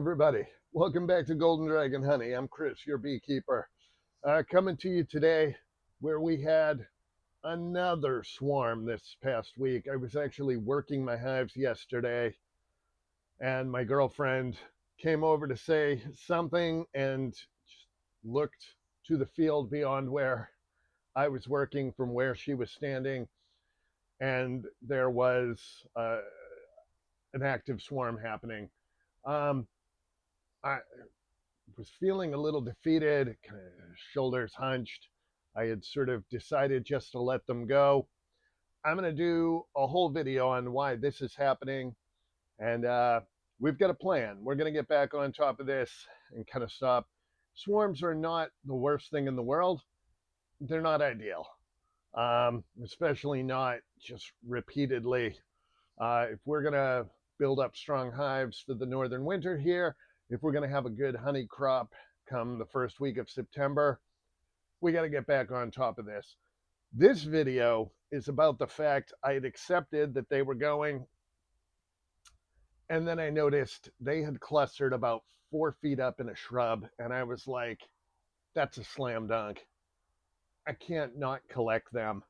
everybody. Welcome back to Golden Dragon Honey. I'm Chris, your beekeeper. Coming to you today where we had another swarm this past week. I was actually working my hives yesterday, and my girlfriend came over to say something and looked to the field beyond where I was working from where she was standing, and there was an active swarm happening. I was feeling a little defeated, kind of shoulders hunched. I had sort of decided just to let them go. I'm going to do a whole video on why this is happening, and we've got a plan. We're going to get back on top of this and kind of stop. Swarms are not the worst thing in the world. They're not ideal, especially not just repeatedly. If we're going to build up strong hives for the northern winter here, if we're going to have a good honey crop come the first week of September, we got to get back on top of this. This video is about the fact I had accepted that they were going, and then I noticed they had clustered about 4 feet up in a shrub, and I was like, that's a slam dunk. I can't not collect them.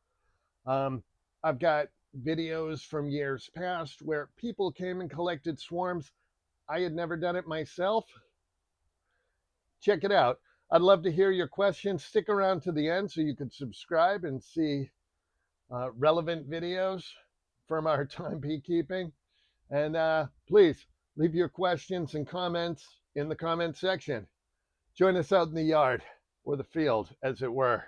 I've got videos from years past where people came and collected swarms. I had never done it myself. Check it out. I'd love to hear your questions. Stick around to the end so you can subscribe and see relevant videos from our time beekeeping. And please leave your questions and comments in the comment section. Join us out in the yard, or the field, as it were.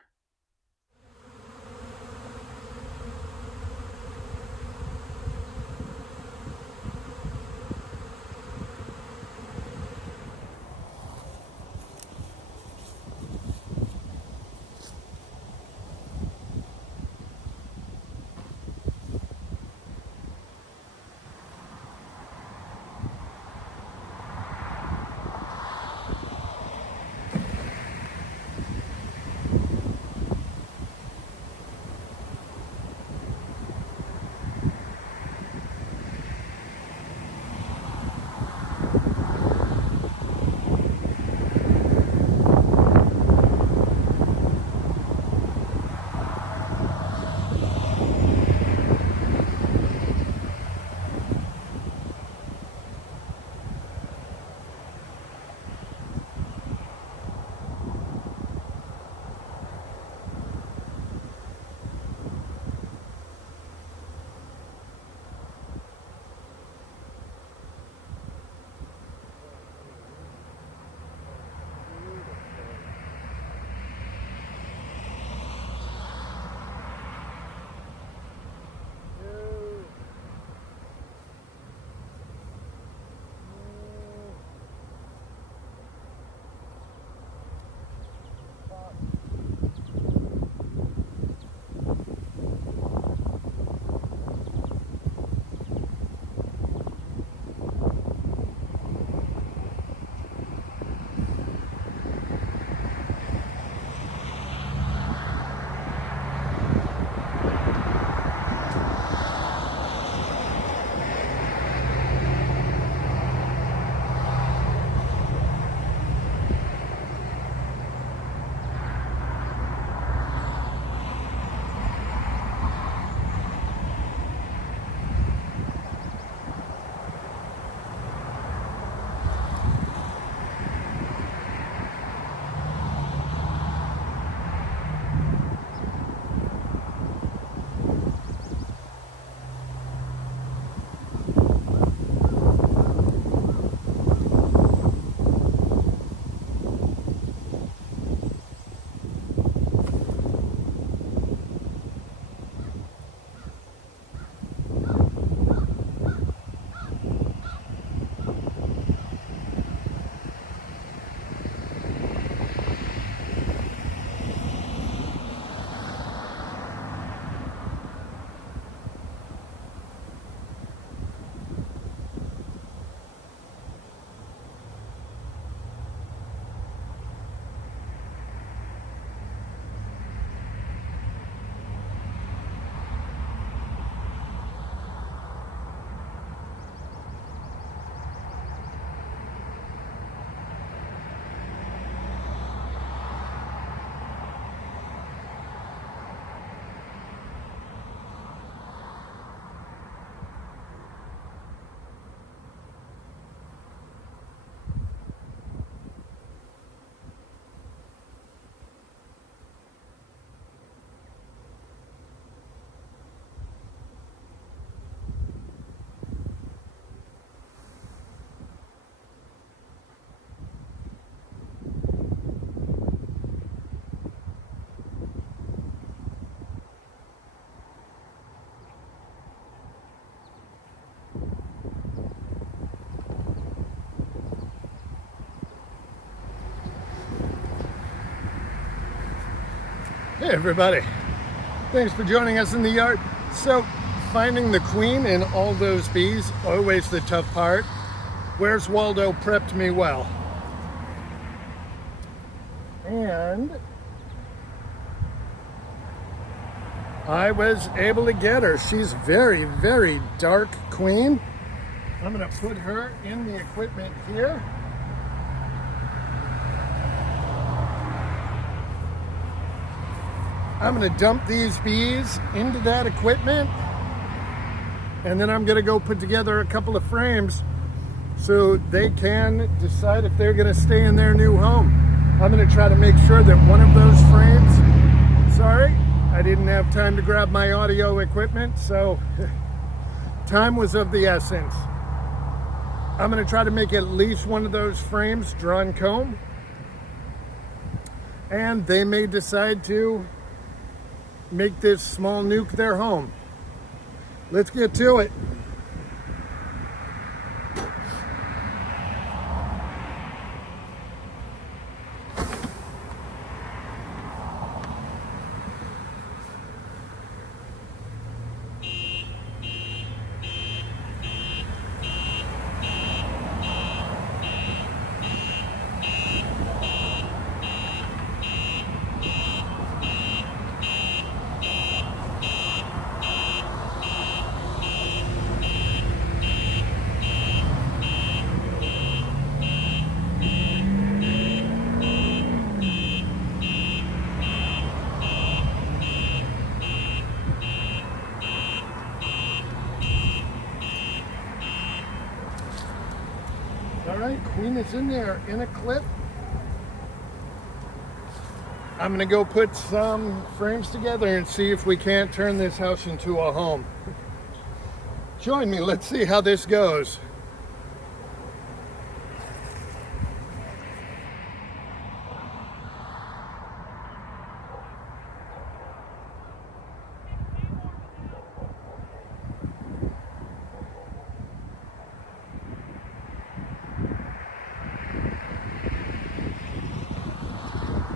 Hey everybody, thanks for joining us in the yard. So finding the queen in all those bees, always the tough part. Where's Waldo prepped me well. And I was able to get her. She's very, very dark queen. I'm gonna put her in the equipment here. I'm gonna dump these bees into that equipment, and then I'm gonna go put together a couple of frames so they can decide if they're gonna stay in their new home. I'm gonna try to make sure that one of those frames, sorry, I didn't have time to grab my audio equipment, so time was of the essence. I'm gonna try to make at least one of those frames drawn comb, and they may decide to make this small nuke their home. Let's get to it. All right, queen is in there in a clip. I'm gonna go put some frames together and see if we can't turn this house into a home. Join me, let's see how this goes.